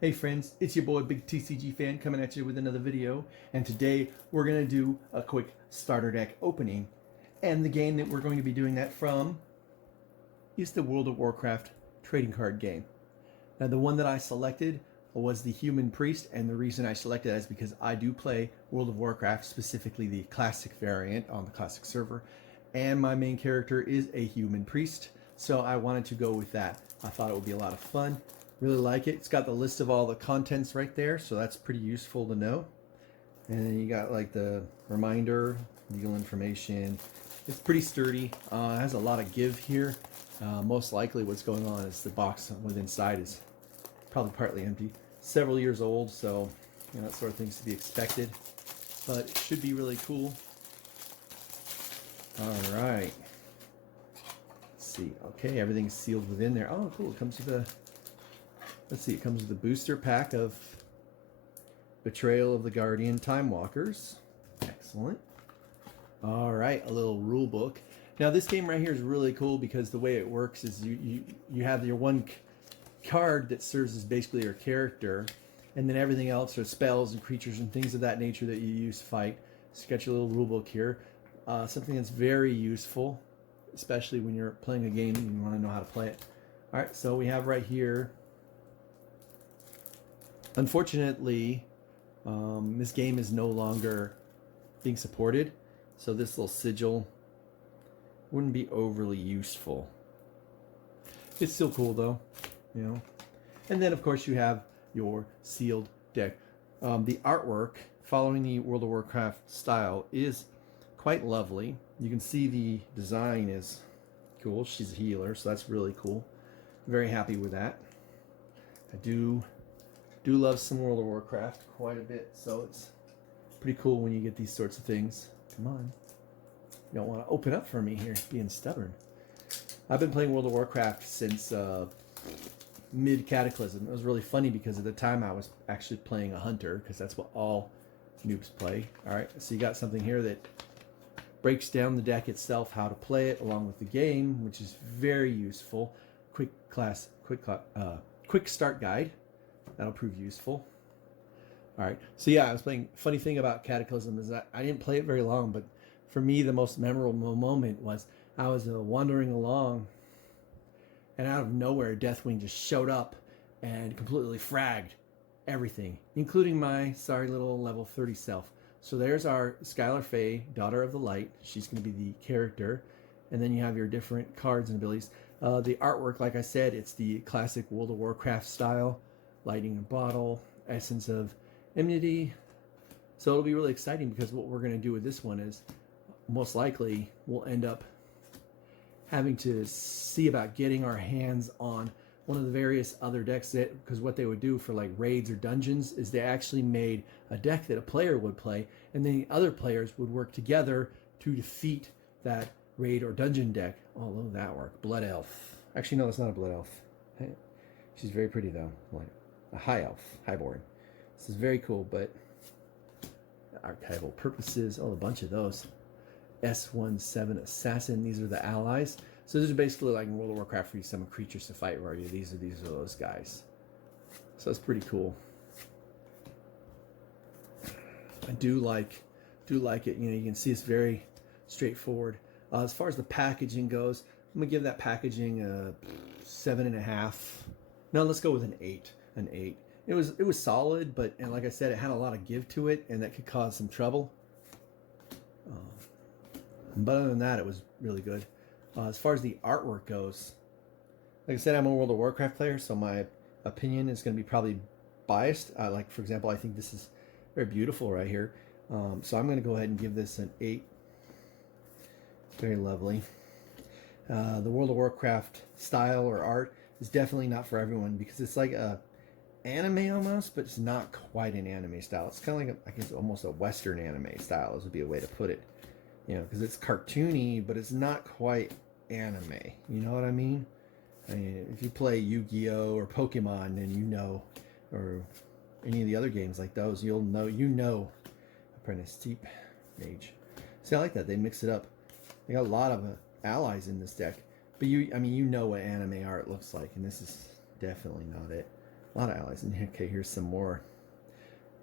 Hey friends, it's your boy BigTCGFan coming at you with another video, and today we're going to do a quick starter deck opening. And the game that we're going to be doing that from is the World of Warcraft trading card game. Now the one that I selected was the Human Priest, and the reason I selected that is because I do play World of Warcraft, specifically the classic variant on the classic server, and my main character is a Human Priest, so I wanted to go with that. I thought it would be a lot of fun. Really like it. It's got the list of all the contents right there, so that's pretty useful to know. And then you got like the reminder, legal information. It's pretty sturdy. It has a lot of give here. Most likely what's going on is the box within inside is probably partly empty. Several years old, so you know, that sort of thing's to be expected. But it should be really cool. All right. Let's see. Okay, everything's sealed within there. Oh, cool. It comes with a... Let's see, it comes with a booster pack of Betrayal of the Guardian Time Walkers. Excellent. All right, a little rule book. Now this game right here is really cool because the way it works is you have your one card that serves as basically your character, and then everything else are spells and creatures and things of that nature that you use to fight. So you got your little rule book here. Something that's very useful, especially when you're playing a game and you want to know how to play it. All right, so we have right here. Unfortunately, this game is no longer being supported, so this little sigil wouldn't be overly useful. It's still cool though, you know. And then of course you have your sealed deck. The artwork, following the World of Warcraft style, is quite lovely. You can see the design is cool. She's a healer, so that's really cool. Very happy with that. I do love some World of Warcraft quite a bit, so it's pretty cool when you get these sorts of things. Come on. You don't want to open up for me here, being stubborn. I've been playing World of Warcraft since mid-Cataclysm. It was really funny because at the time I was actually playing a hunter, because that's what all noobs play. Alright, so you got something here that breaks down the deck itself, how to play it, along with the game, which is very useful. Quick start guide. That'll prove useful. All right. So yeah, I was playing. Funny thing about Cataclysm is that I didn't play it very long, but for me, the most memorable moment was I was wandering along, and out of nowhere, Deathwing just showed up and completely fragged everything, including my sorry little level 30 self. So there's our Skylar Faye, Daughter of the Light. She's going to be the character, and then you have your different cards and abilities. The artwork, like I said, it's the classic World of Warcraft style. Lighting a bottle, essence of enmity. So it'll be really exciting because what we're going to do with this one is most likely we'll end up having to see about getting our hands on one of the various other decks, that because what they would do for like raids or dungeons is they actually made a deck that a player would play, and then the other players would work together to defeat that raid or dungeon deck. Oh, look at that work. Blood Elf. Actually, no, that's not a Blood Elf. She's very pretty though. Like a high elf, highborn. This is very cool, but archival purposes, oh, a bunch of those. S17 Assassin, these are the allies. So this is basically like in World of Warcraft where you summon creatures to fight for you. These are those guys. So it's pretty cool. I do like it. You know, you can see it's very straightforward. As far as the packaging goes, I'm gonna give that packaging a 7.5. No, let's go with an 8. An 8. It was solid, but and like I said, it had a lot of give to it, and that could cause some trouble. But other than that, it was really good. As far as the artwork goes, like I said, I'm a World of Warcraft player, so my opinion is going to be probably biased. Like for example, I think this is very beautiful right here. So I'm going to go ahead and give this an 8. Very lovely. The World of Warcraft style or art is definitely not for everyone because it's like a anime almost, but it's not quite an anime style. It's kind of like I guess almost a Western anime style, this would be a way to put it. You know, because it's cartoony, but it's not quite anime. You know what I mean? I mean, if you play Yu-Gi-Oh or Pokemon, then you know, or any of the other games like those, you'll know. You know, Apprentice Steep Mage. See, I like that they mix it up. They got a lot of allies in this deck, but I mean, you know what anime art looks like, and this is definitely not it. A lot of allies. And okay, here's some more.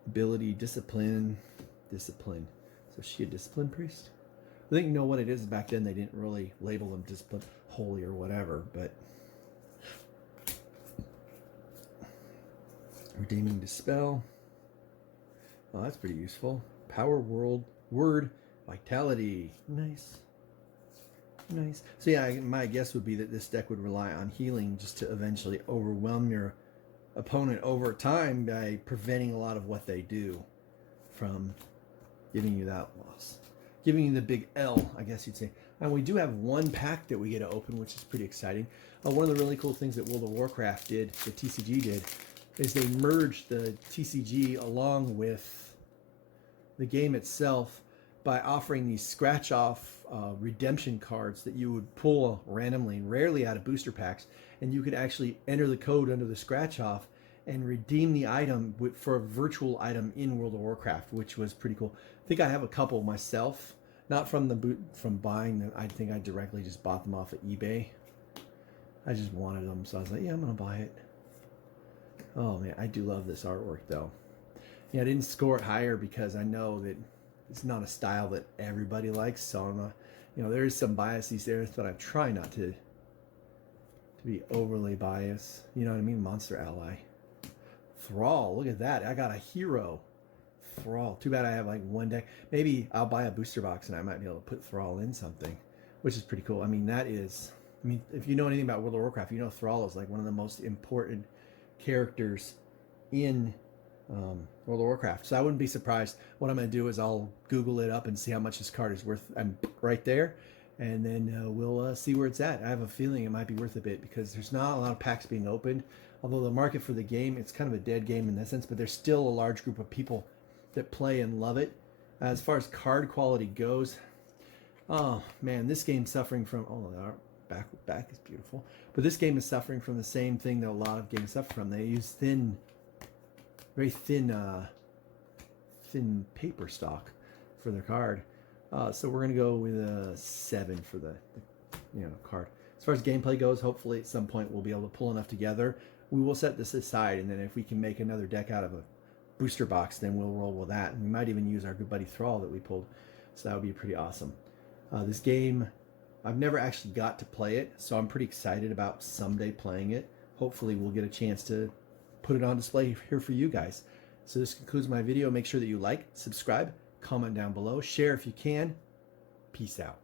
Ability, discipline, discipline. So is she a discipline priest? I think you know what it is. Back then they didn't really label them discipline, holy or whatever, but redeeming dispel. Oh, that's pretty useful. Power, world, word, vitality. Nice. Nice. So yeah, my guess would be that this deck would rely on healing just to eventually overwhelm your opponent over time by preventing a lot of what they do from giving you that loss. Giving you the big L, I guess you'd say. And we do have one pack that we get to open, which is pretty exciting. One of the really cool things that World of Warcraft did, the TCG did, is they merged the TCG along with the game itself by offering these scratch-off redemption cards that you would pull randomly, rarely out of booster packs, and you could actually enter the code under the scratch-off and redeem the item for a virtual item in World of Warcraft, which was pretty cool. I think I have a couple myself, not from buying them. I think I directly just bought them off of eBay. I just wanted them, so I was like, yeah, I'm gonna buy it. Oh man, I do love this artwork though. Yeah, I didn't score it higher because I know that it's not a style that everybody likes. So I'm, you know, there is some biases there, but I try not to be overly biased. You know what I mean? Monster ally, Thrall. Look at that! I got a hero, Thrall. Too bad I have like one deck. Maybe I'll buy a booster box and I might be able to put Thrall in something, which is pretty cool. I mean, that is. I mean, if you know anything about World of Warcraft, you know Thrall is like one of the most important characters in World of Warcraft. So I wouldn't be surprised. What I'm going to do is I'll Google it up and see how much this card is worth. I'm right there, and then we'll see where it's at. I have a feeling it might be worth a bit because there's not a lot of packs being opened. Although the market for the game, it's kind of a dead game in that sense, but there's still a large group of people that play and love it. As far as card quality goes, oh man, this game's suffering from, oh, the back is beautiful, but this game is suffering from the same thing that a lot of games suffer from. They use very thin paper stock for the card. So we're gonna go with a 7 for the card. As far as gameplay goes, hopefully at some point we'll be able to pull enough together. We will set this aside, and then if we can make another deck out of a booster box, then we'll roll with that. And we might even use our good buddy Thrall that we pulled. So that would be pretty awesome. This game, I've never actually got to play it, so I'm pretty excited about someday playing it. Hopefully we'll get a chance to put it on display here for you guys. So this concludes my video. Make sure that you like, subscribe, comment down below, share if you can. Peace out.